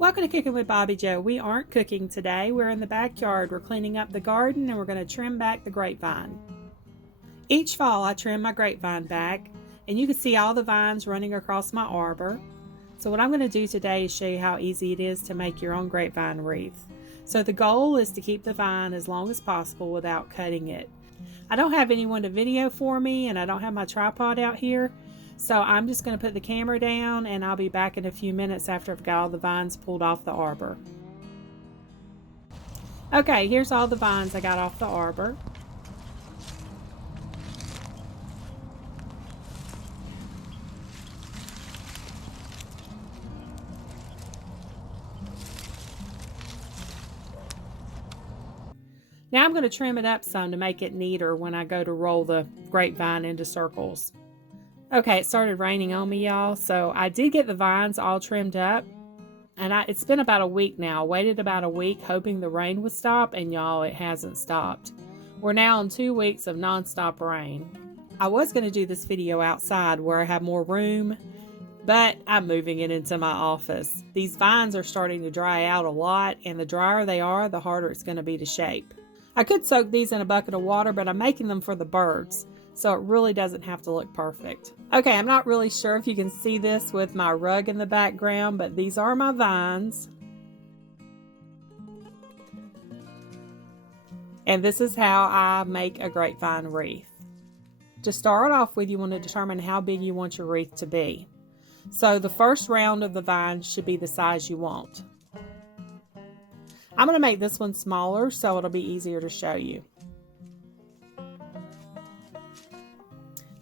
Welcome to Cooking with Bobby Joe. We aren't cooking today. We're in the backyard. We're cleaning up the garden and we're going to trim back the grapevine. Each fall I trim my grapevine back and you can see all the vines running across my arbor. So what I'm going to do today is show you how easy it is to make your own grapevine wreath. So the goal is to keep the vine as long as possible without cutting it. I don't have anyone to video for me and I don't have my tripod out here. So I'm just going to put the camera down and I'll be back in a few minutes after I've got all the vines pulled off the arbor. Okay, here's all the vines I got off the arbor. Now I'm going to trim it up some to make it neater when I go to roll the grapevine into circles. Okay, it started raining on me, y'all, so I did get the vines all trimmed up, and it's been about a week now. I waited about a week hoping the rain would stop, and y'all, it hasn't stopped. We're now on 2 weeks of non-stop rain. I was going to do this video outside where I have more room, but I'm moving it into my office. These vines are starting to dry out a lot, and the drier they are, the harder it's going to be to shape. I could soak these in a bucket of water, but I'm making them for the birds, so it really doesn't have to look perfect. Okay, I'm not really sure if you can see this with my rug in the background, but these are my vines. And this is how I make a grapevine wreath. To start off with, you want to determine how big you want your wreath to be. So the first round of the vines should be the size you want. I'm going to make this one smaller so it'll be easier to show you.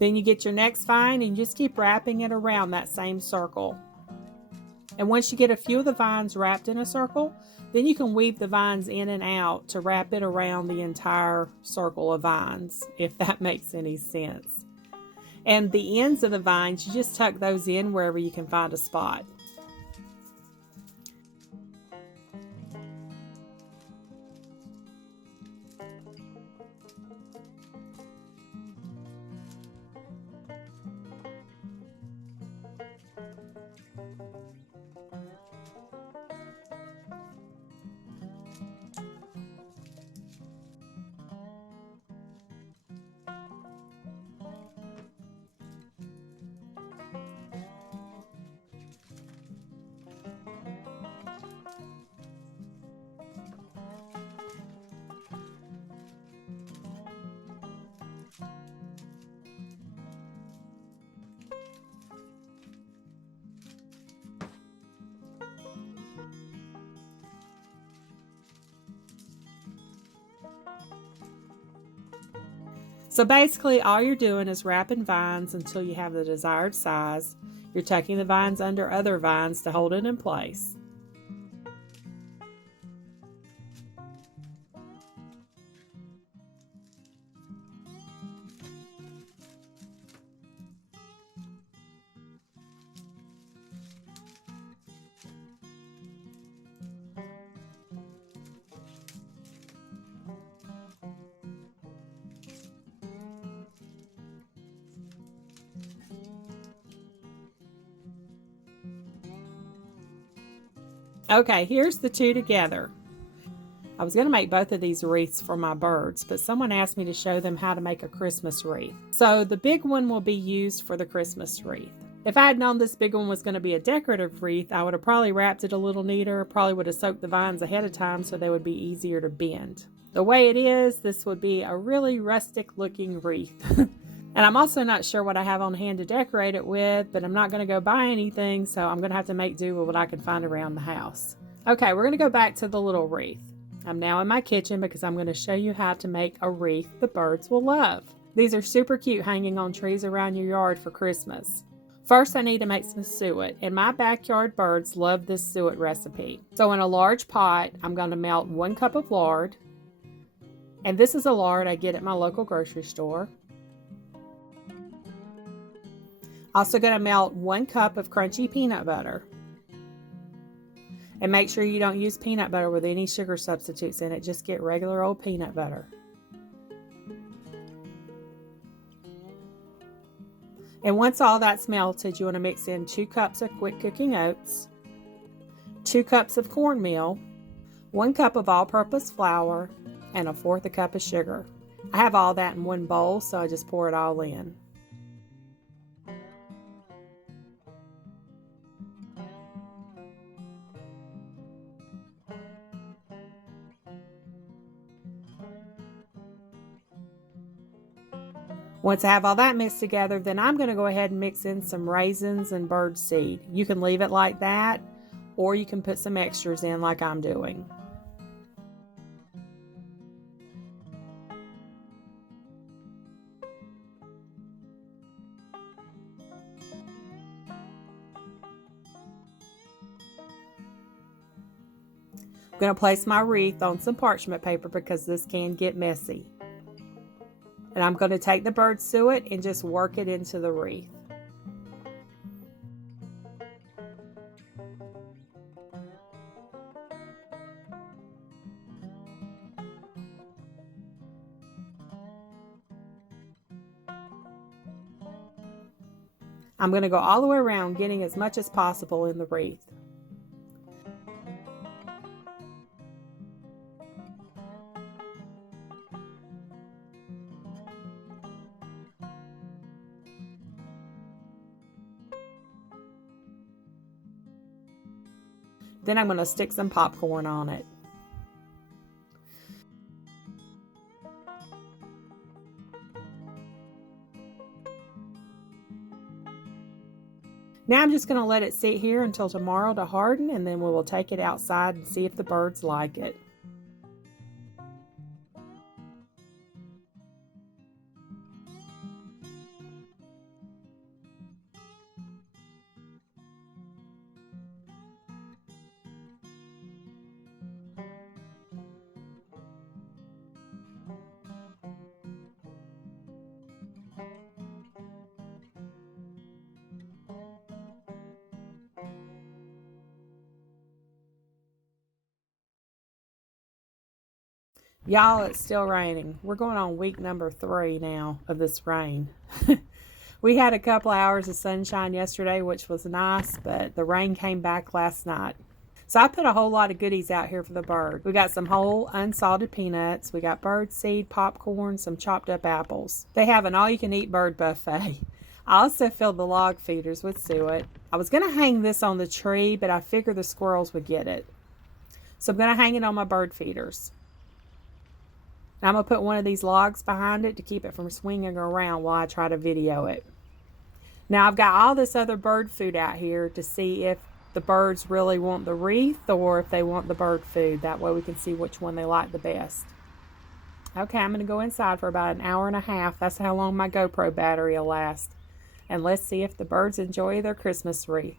Then you get your next vine and you just keep wrapping it around that same circle. And once you get a few of the vines wrapped in a circle, then you can weave the vines in and out to wrap it around the entire circle of vines, if that makes any sense. And the ends of the vines, you just tuck those in wherever you can find a spot. So basically all you're doing is wrapping vines until you have the desired size. You're tucking the vines under other vines to hold it in place. Okay, here's the two together. I was going to make both of these wreaths for my birds, but someone asked me to show them how to make a Christmas wreath. So the big one will be used for the Christmas wreath. If I had known this big one was going to be a decorative wreath, I would have probably wrapped it a little neater, probably would have soaked the vines ahead of time so they would be easier to bend. The way it is, this would be a really rustic looking wreath. And I'm also not sure what I have on hand to decorate it with, but I'm not going to go buy anything, so I'm going to have to make do with what I can find around the house. Okay, we're going to go back to the little wreath. I'm now in my kitchen because I'm going to show you how to make a wreath the birds will love. These are super cute hanging on trees around your yard for Christmas. First, I need to make some suet, and my backyard birds love this suet recipe. So in a large pot, I'm going to melt 1 cup of lard, and this is a lard I get at my local grocery store. Also going to melt 1 cup of crunchy peanut butter. And make sure you don't use peanut butter with any sugar substitutes in it. Just get regular old peanut butter. And once all that's melted, you want to mix in 2 cups of quick cooking oats. 2 cups of cornmeal, 1 cup of all-purpose flour, and 1/4 cup of sugar. I have all that in one bowl, so I just pour it all in. Once I have all that mixed together, then I'm going to go ahead and mix in some raisins and bird seed. You can leave it like that, or you can put some extras in like I'm doing. I'm going to place my wreath on some parchment paper because this can get messy. And I'm going to take the bird suet and just work it into the wreath. I'm going to go all the way around, getting as much as possible in the wreath. Then I'm going to stick some popcorn on it. Now I'm just going to let it sit here until tomorrow to harden, and then we will take it outside and see if the birds like it. Y'all, it's still raining. We're going on week number 3 now of this rain. We had a couple hours of sunshine yesterday, which was nice, but the rain came back last night. So I put a whole lot of goodies out here for the bird. We got some whole unsalted peanuts. We got bird seed, popcorn, some chopped up apples. They have an all-you-can-eat bird buffet. I also filled the log feeders with suet. I was going to hang this on the tree, but I figured the squirrels would get it. So I'm going to hang it on my bird feeders. I'm going to put one of these logs behind it to keep it from swinging around while I try to video it. Now I've got all this other bird food out here to see if the birds really want the wreath or if they want the bird food. That way we can see which one they like the best. Okay, I'm going to go inside for about 1.5 hours. That's how long my GoPro battery will last. And let's see if the birds enjoy their Christmas wreath.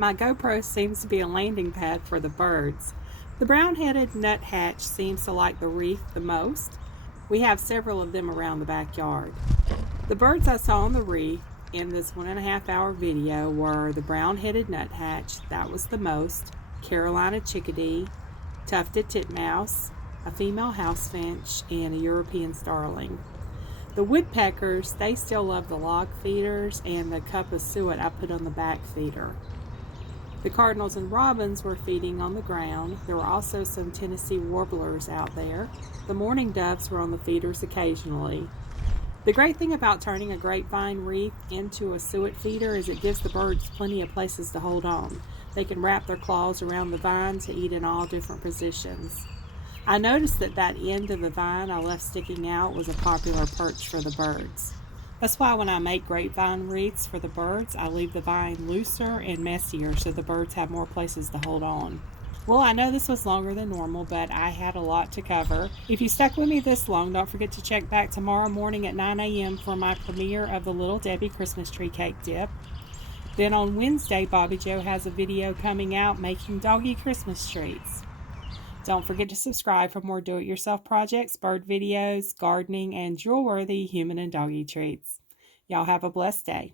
My GoPro seems to be a landing pad for the birds. The brown-headed nuthatch seems to like the wreath the most. We have several of them around the backyard. The birds I saw on the wreath in this 1.5-hour video were the brown-headed nuthatch, that was the most, Carolina chickadee, tufted titmouse, a female house finch, and a European starling. The woodpeckers, they still love the log feeders and the cup of suet I put on the back feeder. The cardinals and robins were feeding on the ground. There were also some Tennessee warblers out there. The mourning doves were on the feeders occasionally. The great thing about turning a grapevine wreath into a suet feeder is it gives the birds plenty of places to hold on. They can wrap their claws around the vine to eat in all different positions. I noticed that end of the vine I left sticking out was a popular perch for the birds. That's why when I make grapevine wreaths for the birds, I leave the vine looser and messier so the birds have more places to hold on. Well, I know this was longer than normal, but I had a lot to cover. If you stuck with me this long, don't forget to check back tomorrow morning at 9 a.m. for my premiere of the Little Debbie Christmas Tree Cake Dip. Then on Wednesday, Bobby Joe has a video coming out making doggy Christmas treats. Don't forget to subscribe for more do-it-yourself projects, bird videos, gardening, and drool-worthy human and doggy treats. Y'all have a blessed day.